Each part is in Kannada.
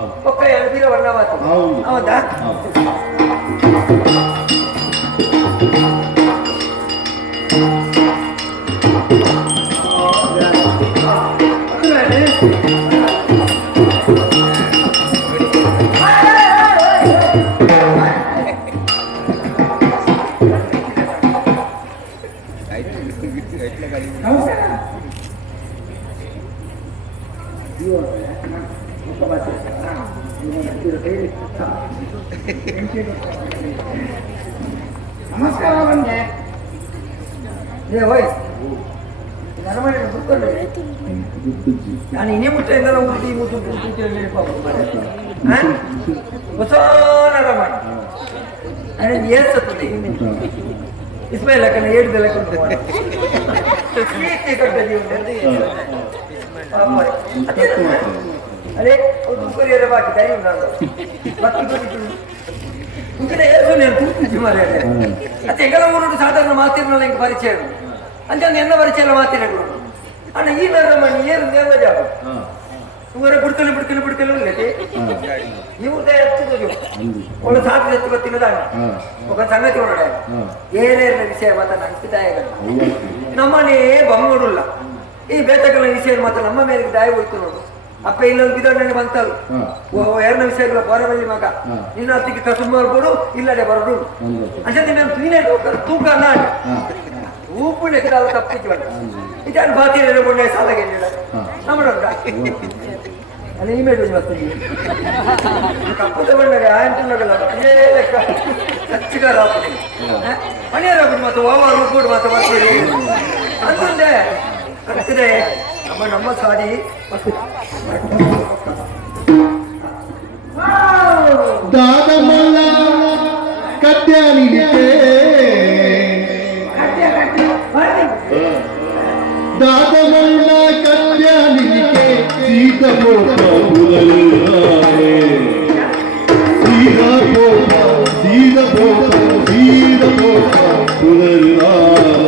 ಒಕ್ಕ ಎಳಬೀರ ವರ್ಣವಾತು ಹೌದಾ ನಮಸ್ಕಾರ ಬಂದೆ ಹೋಯ್ ನಾನು ಇನ್ನೇ ಮುಟ್ಟ ಎಂದಲ್ಲ ಹೊಸ ನರಮಣಿ ఆయన ఏడుస్తుంది ఇస్మాయిల్ అక్కడ ఏడు తెలకుంటుంది అదే ముగ్గురు ఇరవై బాకి దయ ఉన్నాను ఇంకా ఏదో నేను కూర్చుంచి మరి అయితే ఎంగళ ఊరు సాధారణ మాత్రం ఇంక పరిచయం అంటే ఎన్న పరిచయాలు మాత్రం అన్న ఈ నరమణి ఏరు నేర్వ జాబు ಊರ ಬುಡ್ಕಲು ಇಲ್ಲದೆ ಇವ್ರದೇ ಎತ್ತುದು ಒಂದು ಸಾಕು ಎತ್ತು ಗೊತ್ತಿಲ್ಲದಾಗ ఒక సంగతి ఉన్నాడు ఏరేళ్ళ విషయం మాత్రం అనిపిదాయగా నమ్మనే బొమ్మడుಲ್ಲ ఈ ಬೇತಕಲ ವಿಷಯ ಮಾತ್ರ ನಮ್ಮ ಮೇಲಿಗೆ ದಾಯ ಹೋಯ್ತು ಅಪ್ಪ ಇಲ್ಲೊಂದು ಬಿದಣ್ಣನೆ ಬಂತರು ಎರಡನೇ ವಿಷಯಗಳ ಬರಬಲ್ಲಿ ಮಗ ನಿನ್ನ ಅತ್ತಿಗೆ ಕಸುಂಬ ಬರ್ಬೋದು ಇಲ್ಲದೆ ಬರಡು అంటే నేను తినే తూక అన్నాడు ఊపు లెక్కలు తప్పించు ఇదాని బాతీలు ఉండే సాలగా నమ్మడం అని ఈమెయిల్ వస్తుంది తప్పుతో ఉండగా ఆయనలో ఏ లెక్క ఖచ్చితంగా రాపుడి పని రాపుడి మాతో ఓవర్ కూడా మాతో అంతుండే కరెక్టే ನಮ್ಮ ನಮ್ಮ ಸಾಡಿ ದಾದಮಲ್ಲ ಕಟ್ಯಾನಿಗೆ ದಾದಮಲ್ಲ ಕಟ್ಯಾನಿಗೆ ಸೀತ ಪೋಪ ಉದಲಾರೆ ಸೀದ ಪೋಪ ಸೀದ ಪೋಪ ಸೀದ ಪೋಪ ಉದಲಾರೆ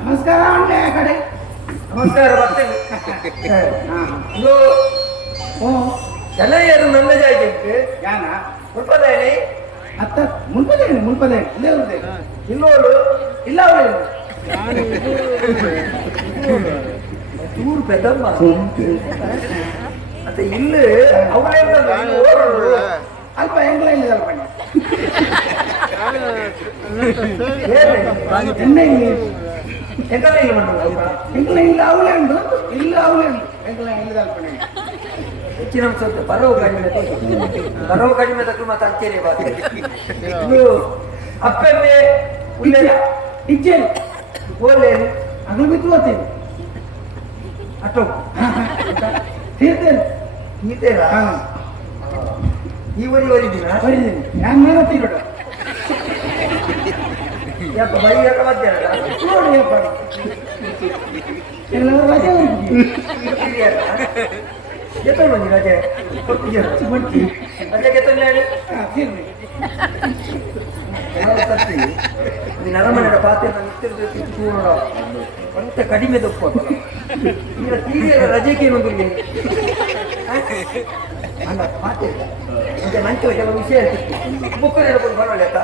ನಮಸ್ಕಾರ ಅಂಡೆ ಕಡೆ ನಮಸ್ಕಾರ ಬರ್ತೇನೆ ಜನ ಯಾರು ನನ್ನ ಜಾಯ್ಗೆ ಯಾನ ಮುಲ್ಪದೇನೆ ಅತ್ತ ಮುಲ್ಪದೇನೆ ಇಲ್ಲೇ ಉಂಟೆ ಇಲ್ಲೋಳು ಇಲ್ಲ ಅವಳು ಚೂರು ಪೆದಮ್ಮ ಮತ್ತೆ ಇಲ್ಲಿ ಅವಳೆಲ್ಲ ಅಲ್ಪ ಎಂಗ್ಲ ಇಲ್ಲ ಅಲ್ಪ ಎಣ್ಣೆ ಎಂಕಲ್ಲ ಇಲ್ಲ ಮಾಡುದು ಎಂಗ್ಲ ಇಲ್ಲ ಅವಳೇ ಉಂಟು ಇಲ್ಲ ಅವಳೇ ಉಂಟು ಎಂಗ್ಲ ಇಲ್ಲ ಅಲ್ಪನೆ ಹೆಚ್ಚಿನ ಸ್ವಲ್ಪ ಬರವು ಕಡಿಮೆ ತಕ್ಕ ಮತ್ತೆ ಅಂಚೇನೆ ಬಾತೆ ಇದು ಅಪ್ಪೆಮ್ಮೆ ಉಲ್ಲೇಯ ಇಜ್ಜೇನು ಓಲ್ಲೇನು ಅಗಲು ಬಿತ್ತು ಹೋಗ್ತೇನೆ ಅಟ್ಟೋ ತೀರ್ತೇನೆ ಇದ್ದೇರಾ ಹಾ ಈ ಒರಿದಿನ ಬರೀದ್ದೀನಿ ನಾನು ಮೇಲೆ ತೀರೋಡ ಯಾಕೆ ಬೈಗಾಟ ಮಧ್ಯಾಹ್ನ ನೋಡಿ ಅಪ್ಪ ಎಲ್ಲರೂ ರಜೆ ಎತ್ತ ಬಂದಿ ರಜೆ ಬರ್ತೀವಿ ರಜೆ ಗೆತ್ತಲ್ಲ ಹೇಳಿ ತೀರ್ವಿ ನೀನು ಅರಮನೆಯ ಪಾತ್ರೆ ನಿಂತಿರ್ಬೇಕು ನೋಡ ಅಂತ ಕಡಿಮೆ ತಪ್ಪು ಈಗ ತೀರಿಯರ ರಜೆಗೆ ಏನೊಂದು ಅಲ್ಲ ಮಾತೆ ಮತ್ತೆ ಮಂಚ ಕೆಲವು ವಿಷಯ ಹೇಳ್ತಿತ್ತು ಬುಕ್ಕರ್ ಹೇಳ್ಬೋದು ಬರೋಲ್ಲ ಆಯ್ತಾ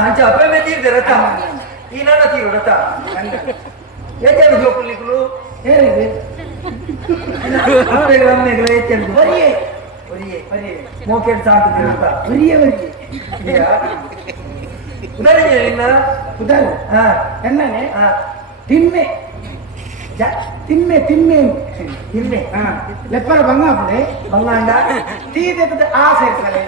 ಅಂಚ ಅಪ್ಪ ತೀರ್ದೆ ರಥ ಈ ನನ್ನ ತೀರು ರಥ ಏತೇನು ಜೋಕುಲಿಗಳು ಹೇಳಿದೆ ಅಮ್ಮೆಗಳ ಏತೇನು ಬರಿಯೇ ಒರಿಯೇ ಬರಿಯೇ ಮೋಕೆಟ್ ಸಾಕು ರಥ ಬರಿಯೇ ಬರಿಯೇ ಉದಾಹರಣೆ ನಿನ್ನ ಉದಾರ ಹಾ ಎಣ್ಣನೆ ಹಾ ತಿನ್ನೆ ತಿನ್ನೆ ತಿನ್ನೆ ತಿನ್ನೆ ಹಾ ಲೆಪ್ಪರ ಬಂಗಾಪುಡೆ ಬಂಗಾಂಡ ತೀದೆ ಆಸೆ ಸರಿ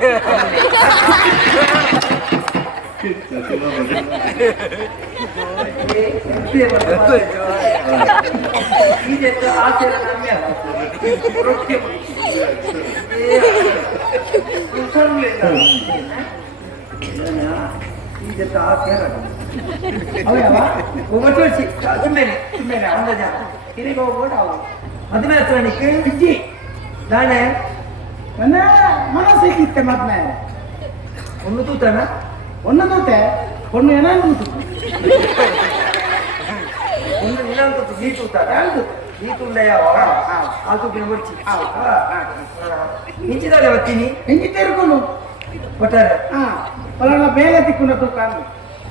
ಆಸೆ ಮದುವೆ ಹತ್ರ ನಿಕ್ಕೆ ಬಿಜ್ಜಿ ನಾನೇ ನನ್ನ ಮನಸ್ಸಿಗಿತ್ತೆ ಮತ್ತೆ ಒಂದು ತೂತನ ಒಂದು ತೂತೆ ಒಂದು ಏನಾದ್ರು ಒಂದು ಇನ್ನೊಂದು ಈ ತೂತ ಯಾವುದು ಈ ತುಂಡ ಯಾವ ಆ ತೂಪಿನ ಬರ್ಚಿ ಹಿಂಚಿದಾಗ ಬರ್ತೀನಿ ಹೆಂಗಿ ತೆರ್ಕೊಂಡು ಒಟ್ಟಾರೆ ಹಾ ಪಲಾನ ಬೇಲೆ ತಿಕ್ಕೊಂಡು ತೂಕ ಅಂದು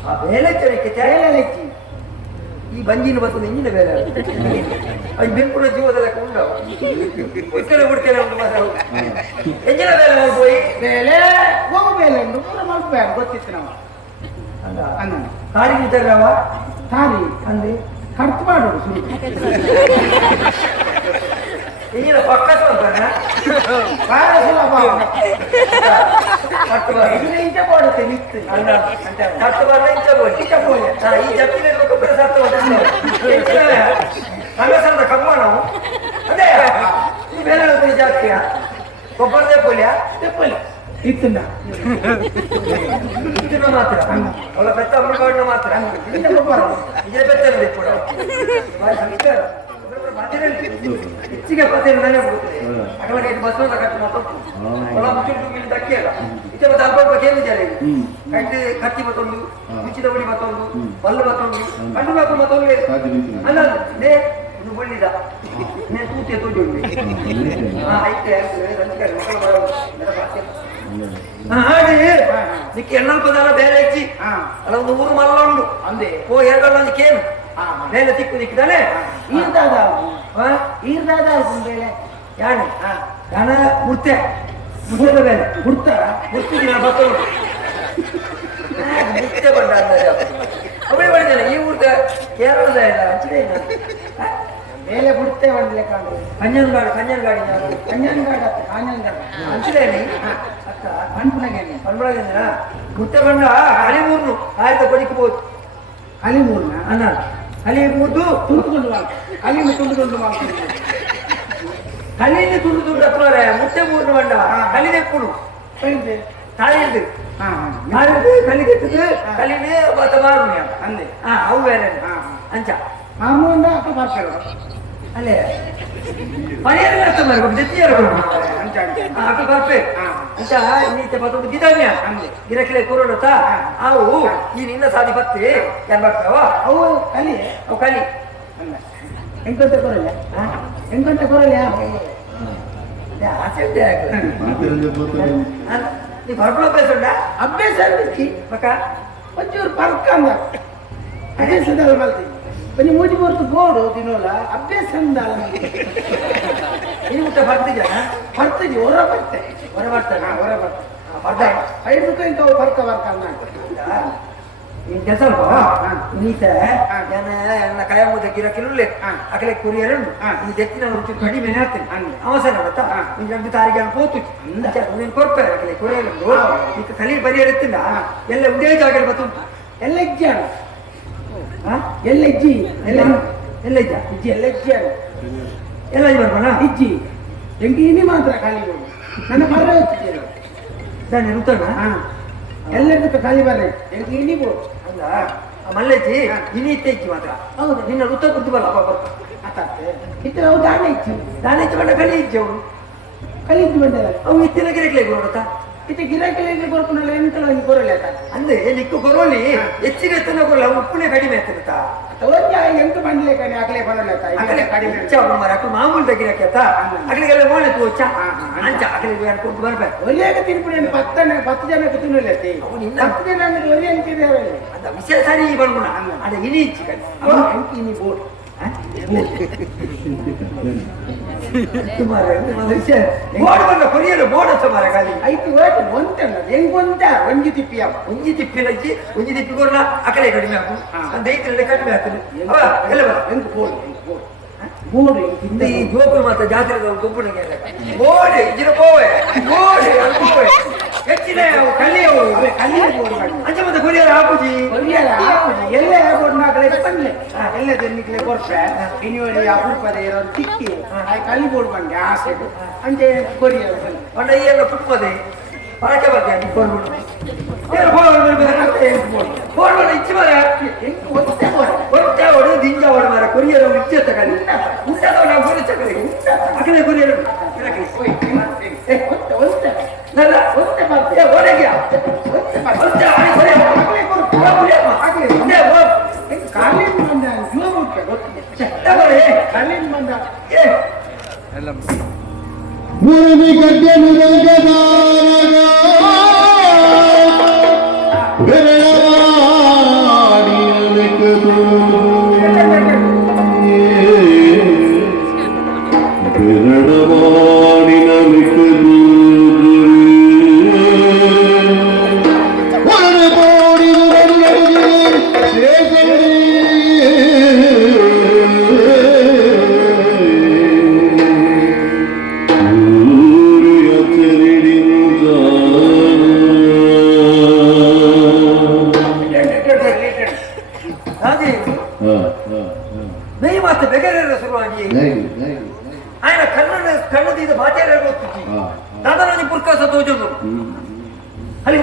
ಆ ಬೇಲೆ ಚರಕ್ಕೆ ಬೇಲೆ ಲೆಕ್ಕಿ ಈ ಬಂಜಿನ ಬರ್ತದೆ ಹಿಂದಿನ ಬೇರೆ ಅದು ಬೆಂಕುಡ ಜೀವದ ಉಂಡವ ಉತ್ತರೆ ಬಿಡ್ತೇನೆ ಒಂದು ಮಾತ್ರ ಹೆಚ್ಚಿನ ಬೇರೆ ಹೋಗ್ಬೋಯಿ ಬೇಲೆ ಹೋಗು ಬೇಲೆ ಉಂಟು ಪೂರ ಮಾಡ್ಬೇಕು ಗೊತ್ತಿತ್ತು ನಾವು ಅನ್ನ ಕಾಡಿ ನಿಂತಾರವ ತಾರಿ ಅಂದ್ರೆ ಖರ್ಚು ಮಾಡೋದು ಸುರು ಹಿಂದಿನ ಪಕ್ಕ ಅಂತಾನೆ ಬಾಳ ಸುಲಭ ಕಟ್ಟು ಇದನ್ನ ಇಂಚ ಕೊಡುತ್ತೆ ನಿತ್ತು ಅಲ್ಲ ಕಟ್ಟು ಬರಲ್ಲ ಇಂಚ ಬೋಲಿ ಈ ಜಪ್ಪಿನ ಗೊಬ್ಬರ ಸತ್ತ ರಂಗಸಂದ ಕಮ್ಮ ನಾವು ಅದೇ ಈ ಬೇರೆ ಪುಳಿ ಜಾಸ್ತಿಯ ಗೊಬ್ಬರದೇ ಪುಲಿಯ ತೆಪ್ಪಲಿ ಇತ್ತನ್ನ ಇದನ್ನ ಮಾತ್ರ ಅವಳ ಬೆತ್ತ ಮೃಗವನ್ನು ಮಾತ್ರ ಇಂಚ ಗೊಬ್ಬರ ಇದೇ ಬೆತ್ತ ಕೂಡ ಹೆಚ್ಚಿಗೆ ಪತ್ತೆ ನಾನೇ ಬಿಡುತ್ತದೆ ಅಗಲಗೆ ಬಸವನ ಕಟ್ಟು ಮತ್ತೊಂದು ಒಳ ಮುಚ್ಚುಂಟು ಮೇಲೆ ದಕ್ಕಿ ಅಲ್ಲ ಇತ್ತೆ ಮತ್ತೆ ಅಲ್ಪ ಅಲ್ಪ ಕೇಳಿದ್ದಾರೆ ಕಟ್ಟಿ ಕತ್ತಿ ಮತ್ತೊಂದು ಮುಚ್ಚಿದ ಬಡಿ ಮತ್ತೊಂದು ಬಲ್ಲು ಮತ್ತೊಂದು ಕಣ್ಣು ಮಕ್ಕಳು ಮತ್ತೊಂದು ಅಲ್ಲ ನೇ ಒಂದು ಬಳ್ಳಿದ ನೇ ತೂತೆ ತೋಜು ಐತೆ ಹಾಗೆ ನಿಕ್ಕೆ ಎಣ್ಣಲ್ ಪದಾರ ಬೇರೆ ಹೆಚ್ಚಿ ಅಲ್ಲ ಒಂದು ಊರು ಮಲ್ಲ ಉಂಡು ಅಂದೆ ಓ ಎರಡಲ್ಲ ಕೇನು ಮೇಲೆ ತಿಕ್ಕು ನಿಕ್ಕಿದಾನೆ ಈರ್ದಾದ ಈರ್ದಾದ ಬೇಲೆ ಯಾಣೆ ಯಾಣ ಮುರ್ತೆ ಮುರ್ತೆದ ಮೇಲೆ ಹುಡ್ತಾರ ಮುರ್ತಿದಿನ ಬತ್ತಲು ಮುರ್ತೆ ಬಂದ ಅಂದಾಜ ಅವೇ ಮಾಡಿದ್ದೇನೆ ಈ ಊರ್ದ ಕೇರಳದ ಹಚ್ಚಿದೆ ಮೇಲೆ ಬಿಡ್ತೆ ಒಂದ್ಲೆ ಕಾಣು ಕಂಜನ್ಗಾಡಿ ಕಂಜನ್ಗಾಡ ಕಾಂಜನ್ಗಾಡ ಹಂಚಿದೇನಿ ಅಕ್ಕ ಅನ್ಪುನಗೇನೆ ಪನ್ಬಳಗಿಂದ ಮುರ್ತೆ ಬಂದ ಹಳಿಮೂರ್ನು ಆಯ್ತು ಬಡಿಕಬಹುದು ಹಲಿಮೂರ್ನ ಅನ್ನ ಹಳಿ ಮುರ್ದು ತುಂಬಿಕೊಂಡು ಅಲ್ಲಿಂದ ತುಂಬಿಕೊಂಡು ಮಾಡ್ಕೊಂಡು ಹಳ್ಳಿಯಿಂದ ತುಂಡು ತುಂಡು ಹತ್ರ ಮುತ್ತೆ ಮೂರ್ನು ಬಂಡ ಹಳ್ಳಿದೆ ಕುಡು ಹೇಳಿದೆ ತಾಳಿ ಹಿಡ್ದು ಹಾ ನಾಳಿದ್ದು ಕಲ್ಲಿಗೆ ಕಲ್ಲಿನೇ ಬತ್ತ ಮಾರುಣ್ಯ ಅಂದೆ ಅವು ಬೇರೆ ಅಂಚ ಹಾರ್ಮೋನ್ ಅಪ್ಪ ಬರ್ತಾರೆ ಅಲ್ಲೇ ಪರಿಹಾರ ಅರ್ಥ ಮಾಡ್ಬೇಕು ಜೊತೆಯಾರ ಅಂಚ ಅಕ್ಕ ಬರ್ಪೆ ಅಂತ ನೀತೆ ಮತ್ತೊಂದು ಗಿದಾನ್ಯ ಗಿರಕಿಲೆ ಕೊರೋಡತ ಅವು ಈ ನಿನ್ನ ಸಾದಿ ಬತ್ತೆ ಯಾರು ಬರ್ತಾವ ಅವು ಕಲಿ ಅವು ಕಲಿ ಅಲ್ಲ ಎಂಕಂತ ಕೊರಲ್ಲ ಎಂಕಂತ ಕೊರಲ್ಲ ಆಸೆ ನೀ ಬರ್ಬಳ ಅಭ್ಯಾಸ ಉಂಡ ಅಭ್ಯಾಸ ಅನ್ಬಿಟ್ಟು ಪಕ್ಕ ಒಂಚೂರು ಪರ್ಕ ಅಂದ ಅಭ್ಯಾಸದಲ್ಲಿ ಮಾಡ್ತೀನಿ ಬನ್ನಿ ಮೂಜಿ ಬರ್ತು ಗೋಡು ತಿನ್ನೋಲ್ಲ ಅಭ್ಯಾಸ ಅಂದಲ್ಲ ಇಲ್ಲಿ ಊಟ ಬರ್ತಿದ್ದಾನ ಬರ್ತೀವಿ ಹೊರ ಬರ್ತೆ ಹೊರ ಬರ್ತಾನ ಹೊರ ಬರ್ತೆ ಬರ್ದ 5 ರೂಪಾಯಿ ಇಂತ ಪರ್ಕ ವರ್ಕ ಅಂದ ನೀನ್ ಕೆಲಸ ನೀತ ನನ್ನ ಕೈ ಮುದ್ದೆ ಗಿರಕಿಲ್ಲ ಅಕಲೆ ಕುರಿಯರು ಈ ದೆತ್ತಿನ ರುಚಿ ಕಡಿಮೆ ಹೇಳ್ತೇನೆ ಅವಸರ ಗೊತ್ತಾ ನೀನ್ 2 ತಾರೀಖೆ ಹೋತು ನೀನು ಕೊಡ್ತಾರೆ ಅಕಲೆ ಕುರಿಯರು ಈಗ ಕಲಿ ಬರಿಯರುತ್ತಿಲ್ಲ ಎಲ್ಲ ಒಂದೇ ಜಾಗ ಬರ್ತುಂಟು ಎಲ್ಲ ಇಜ್ಜಿ ಎಲ್ಲ ಇಜ್ಜಿ ಎಲ್ಲ ಇದ್ದ ಇಜ್ಜಿ ಎಲ್ಲ ಇಜ್ಜಿ ಎಲ್ಲ ಬರ್ಬೋಣ ಇಜ್ಜಿ ಎಂಗೆ ಇನಿ ಮಾತ್ರ ಖಾಲಿ ಹೋಗು ನನ್ನ ಬರ ಹೆಚ್ಚಿದ್ದೇನೆ ನಾನು ಇರುತ್ತಣ್ಣ ಎಲ್ಲದಕ್ಕೂ ಖಾಲಿ ಬರ್ರೆ ಎಂಗೆ ಇನಿ ಹೋಗು ಅಲ್ಲ ಮಲ್ಲೆಜ್ಜಿ ಇನಿ ಇತ್ತೈತಿ ಮಾತ್ರ ಹೌದು ನಿನ್ನ ವೃತ್ತ ಬುದ್ಧಿ ಬಲ್ಲ ಪಾಪ ಅತ್ತಾತೆ ಇತ್ತು ಅವು ದಾನ ಇತ್ತು ನಾನು ಹೆಚ್ಚು ಬಂಡ ಕಲಿ ಇಜ್ಜಿ ಅವನು ಕಲಿದ್ದು ಬಂದ ಅವು ಇತ್ತಿನ ಗಿರಕ್ಲೆ ಗೊತ್ತಾ ಇತ್ತು ಗಿರಾಕಿಗಳಿಗೆ ಕೊರಪನಲ್ಲ ಎಂತಲ್ಲ ಹಿಂಗೆ ಕೊರಲ್ಲ ಅಂದ್ರೆ ನಿಕ್ಕು ಕೊರೋಲಿ ಹೆಚ್ಚಿಗೆ ಎತ್ತನ ಕೊರಲ್ಲ ಉಪ್ಪುನೇ ಕಡಿಮೆ ಎತ್ತುತ್ತಾ ಒಂಜ ಎಂಟು ಬಂಡ್ಲೆ ಕಣೆ ಅಗಲೇ ಬರಲ್ಲ ಅಗಲೇ ಕಡಿಮೆ ಮರ ಮಾಮೂಲು ತಗಿರಕ್ಕೆತ್ತ ಅಗಲಿಗೆಲ್ಲ ಮೋಳೆ ತೋಚ ಅಂಚ ಅಗಲಿಗೆ ಅನ್ಕೊಂಡು ಬರ್ಬೇಕು ಒಳ್ಳೆಯಾಗ ತಿನ್ಬಿಡಿ 10 ಜನಕ್ಕೆ ತಿನ್ನಲತ್ತಿ 10 ಜನ ಅಂದ್ರೆ ಒಳ್ಳೆ ಅಂತಿದ್ದೇವೆ ಅಂತ ವಿಷಯ ಸರಿ ಬಂದ್ಬಿಡ ಅದ ಇನಿ ಇಚ್ಚಿ ಕಲಿ ಎಂಕಿ ಇನಿ ಬೋಟ್ ಬೋರ್ಡ್ ಬಂದ ಕೊರಿಯಲು ಬೋರ್ಡ್ ಮಾರ ಖಾಲಿ ಐತಿ ಓಟ್ ಒಂಟಲ್ಲ ಹೆಂಗೊಂತ ಒಂಜಿ ತಿಪ್ಪಿಯ ಒಂಜಿ ತಿಪ್ಪಿನಜ್ಜಿ ಒಂಜಿ ತಿಪ್ಪಿ ಕೊರ್ಲ ಅಕಲೆ ಕಡಿಮೆ ಹಾಕು ದೈತ್ರಲ್ಲಿ ಕಡಿಮೆ ಆಗ್ತದೆ ಎಲ್ಲ ಬರ ಹೆಂಗ್ ಬೋರ್ಡ್ ಬೋರ್ಡ್ ಹಿಂದೆ ಈ ಗೋಪುರ ಮಾತ್ರ ಜಾತ್ರೆದ ಗೊಬ್ಬನಿಗೆ ಬೋರ್ಡ್ ಇಜಿನ ಪೋವೆ ಬೋರ್ಡ್ ಅಲ್ಲಿ ಪೋವೆ ಹೆಚ್ಚಿನ ಕಲ್ಲಿಯವು ಕಲ್ಲಿಯ ಬೋರ್ಡ್ ಮಾಡಿ ಅಂಚ ಮತ್ತೆ ಕೊರಿಯರ ಹಾಪುಜಿ ಕೊರಿಯರ ಹಾಪುಜಿ ಎಲ್ಲೇ ಬೋರ್ಡ್ ನಾಕಲೆ ಬಂದ್ಲೆ ಎಲ್ಲೇ ಜನ್ನಿಕ್ಲೆ ಕೊರ್ಪೆ ಇನಿವಳಿ ಅಪರೂಪದ ಇರೋ ತಿಕ್ಕಿ ಆ ಕಲ್ಲಿ ಬೋರ್ಡ್ ಬಂದೆ ಆಸೆ ಅಂಚೆ ಕೊರಿಯರ ಪಂಡ ಈ ಎಲ್ಲ ಪುಪ್ಪದೆ ಪರಕೆ ಬರ್ತೆ ಅಲ್ಲಿ ಬೋರ್ಡ್ ಇಚ್ಚಿ ಮಾರ ಒತ್ತೆ ಹೊಡೆದು ದಿಂಜ ಹೊಡೆ ಮಾರ ಕೊರಿಯರ ಇಚ್ಚೆ ತಗಲಿ ಉಂಟದವ ನಾವು ಕೊರಿ ಚಕಲಿ ಅಕಲೆ ಕೊರಿಯರ ನನ್ನ ಒತ್ತೆ ಬರ್ತೆ ಓಡೆಗೆ ಒತ್ತೆ ಆಡಿ ಕೊರಿಯ ಕಾಲಿನ ಬಂದ ಜೀವ ಮುಟ್ಟ ಕಾಲಿನ ಬಂದ ಮುರಳಿ ಗಡ್ಡೆನು ರಂಗದಾರಗ ಬೆರಳವಾಡಿಯಲೆಕದು ಬೆರಳವಾಡಿನಲೆಕದು ಒಳನೆ ಬೋಡಿದು ನಡಿಯಡಿಗೆ ಶೇಷಡಿ ಮೈ ಮಾತು ಬೆಗರ ಶುರುವಾಗಿ ఆయన కన్ను తీసి బాచార్య వచ్చి దాదాపు పుర్కాస తోజును అలి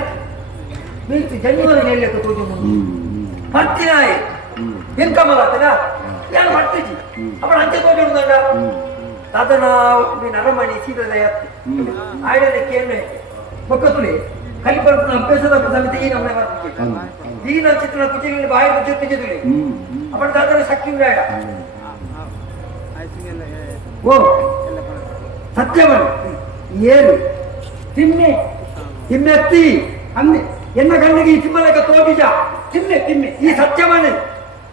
మీకు జన్యువని నేలక తోజును పట్టినాయి ఎంకమలతనా యాన పట్టిజి అప్పుడు అంతే తోజునుందంట దాదన మీ నరమణి సీదల యాత్తి ఆయననే కేనే మొక్కతులి కలిపరుపున అభ్యాసದ ಸಮಿತಿ ಈ ನಮ್ಮನೆ ಬರ್ತಿದೆ ದೀನ ಚಿತ್ರನ ಕುಚಿಲಿ ಬಾಯಿ ಜೊತೆಗಿದುಲಿ ಅప్పుడు దాదన ಸಕ್ಕಿಂಗಾಯ ಓ ಸತ್ಯವನು ಏರು ತಿಮ್ಮೆತ್ತಿ ಅಂದೆ ಎನ್ನ ಕಣ್ಣಿಗೆ ಈ ತಿಮ್ಮಲಕ ತೋಬಿಜ ತಿಮ್ಮೆ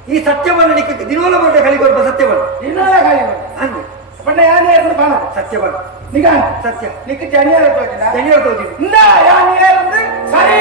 ಈ ಸತ್ಯವನು ನಿಕ್ಕ ದಿನೋಲ ಬಂದ ಕಲಿಗೊಬ್ಬ ಸತ್ಯವನು ದಿನೋಲ ಕಲಿಗೊಬ್ಬ ಅಂದೆ ಪಂಡ ಯಾರು ಬಾಣ ಸತ್ಯವನು ನಿಗ ಸತ್ಯ ನಿಕ್ಕ ಜನಿಯರ ತೋಜಿನ ಇಂದ ಯಾರು ಸರಿ